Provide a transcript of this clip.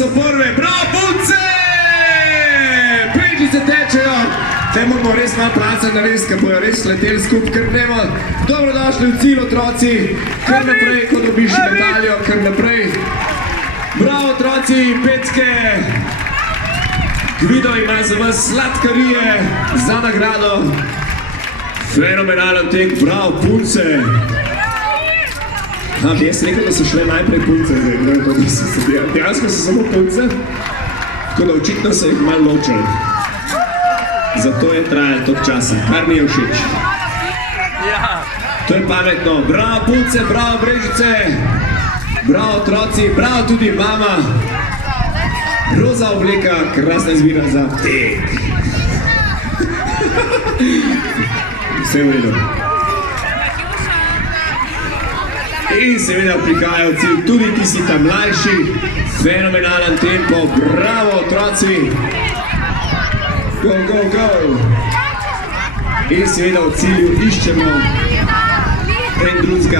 so prve, bravo punce! Prežice tečejo, te moramo res malo placa narediti, ker bojo res leteli skupaj, ker gremo. Dobrodošli v cilj, otroci, kar naprej, ko dobiš medaljo, kar naprej. Bravo, otroci, pecke! Gvido ima za vas sladkarije za nagrado. Fenomenalen tek, bravo, punce! Bi jaz rekel, da so šle najprej punce, dejansko so samo punce, tako da očitno so jih malo ločili. Zato je trajalo toliko časa, kar mi je všeč. To je pametno. Bravo punce, bravo Brežice, bravo otroci, bravo tudi mama. Roza obleka, krasna izbira za tek. Vse v redu. In seveda prihajajo cilj, tudi ti si tam mlajši, fenomenalen tempo, bravo otroci, go, go, go. In seveda v cilju iščemo en drugega.